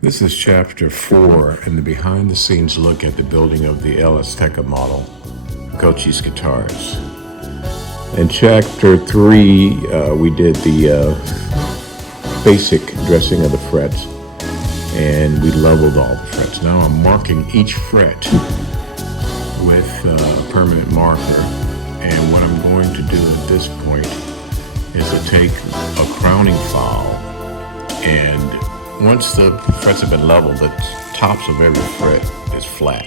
This is chapter 4 in the behind the scenes look at the building of the Azteca model, Cochise Guitars. In chapter 3, we did the basic dressing of the frets, and we leveled all the frets. Now I'm marking each fret with a permanent marker, and what I'm going to do at this point is to take a crowning file, and once the frets have been leveled, the tops of every fret is flat.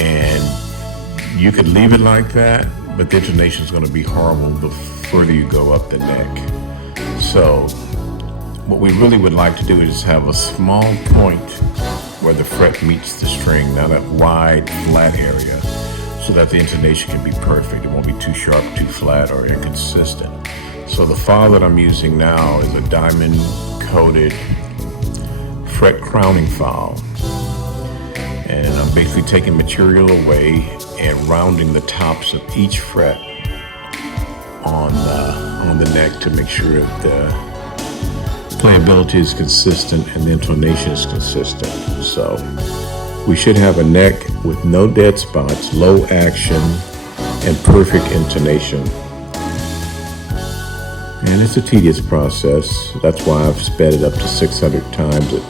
And you could leave it like that, but the intonation is going to be horrible the further you go up the neck. So what we really would like to do is have a small point where the fret meets the string, not a wide flat area, so that the intonation can be perfect. It won't be too sharp, too flat, or inconsistent. So the file that I'm using now is a diamond coated fret crowning file, and I'm basically taking material away and rounding the tops of each fret on the neck to make sure that the playability is consistent and the intonation is consistent. So we should have a neck with no dead spots, low action, and perfect intonation. And it's a tedious process. That's why I've sped it up to 600 times at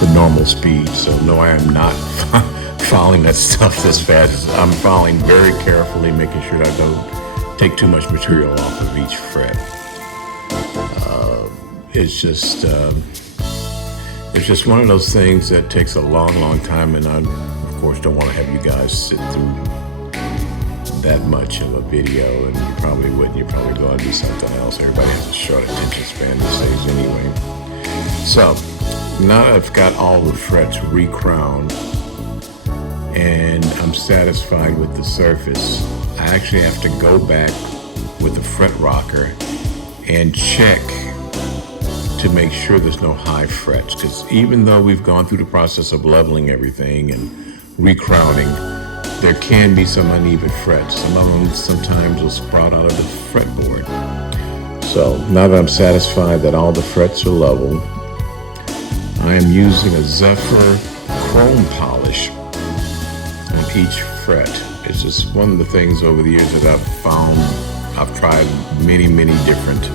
the normal speed. So no, I am not filing that stuff this fast. I'm filing very carefully, making sure that I don't take too much material off of each fret. It's just one of those things that takes a long time, and I, of course, don't want to have you guys sit through that much of a video, and you probably wouldn't. You're probably going to do something else. Everybody has a short attention span these days anyway. So now that I've got all the frets re-crowned and I'm satisfied with the surface, I actually have to go back with the fret rocker and check to make sure there's no high frets, because even though we've gone through the process of leveling everything and re-crowning, there can be some uneven frets. Some of them sometimes will sprout out of the fretboard. So now that I'm satisfied that all the frets are level, I am using a Zephyr chrome polish on each fret. It's just one of the things over the years that I've found. I've tried many different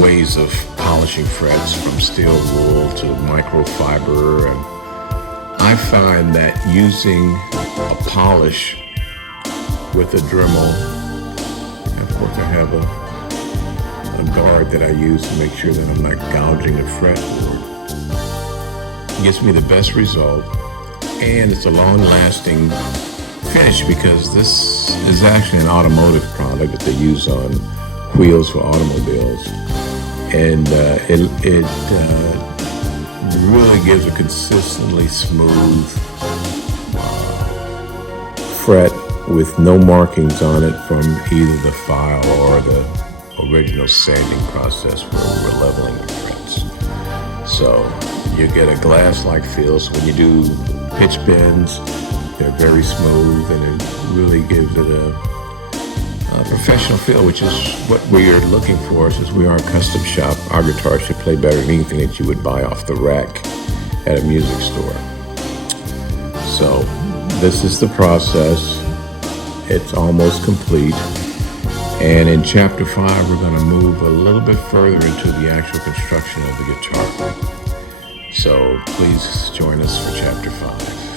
ways of polishing frets, from steel wool to microfiber, and I find that using a polish with a Dremel, of course I have a guard that I use to make sure that I'm not gouging the fretboard, gives me the best result, and it's a long-lasting finish, because this is actually an automotive product that they use on wheels for automobiles, and it really gives a consistently smooth fret with no markings on it from either the file or the original sanding process where we were leveling the frets. So you get a glass-like feel. So when you do pitch bends, they're very smooth, and it really gives it a professional feel, which is what we are looking for. Since we are a custom shop, our guitar should play better than anything that you would buy off the rack at a music store. So this is the process. It's almost complete. And in chapter 5, we're going to move a little bit further into the actual construction of the guitar. So please join us for chapter 5.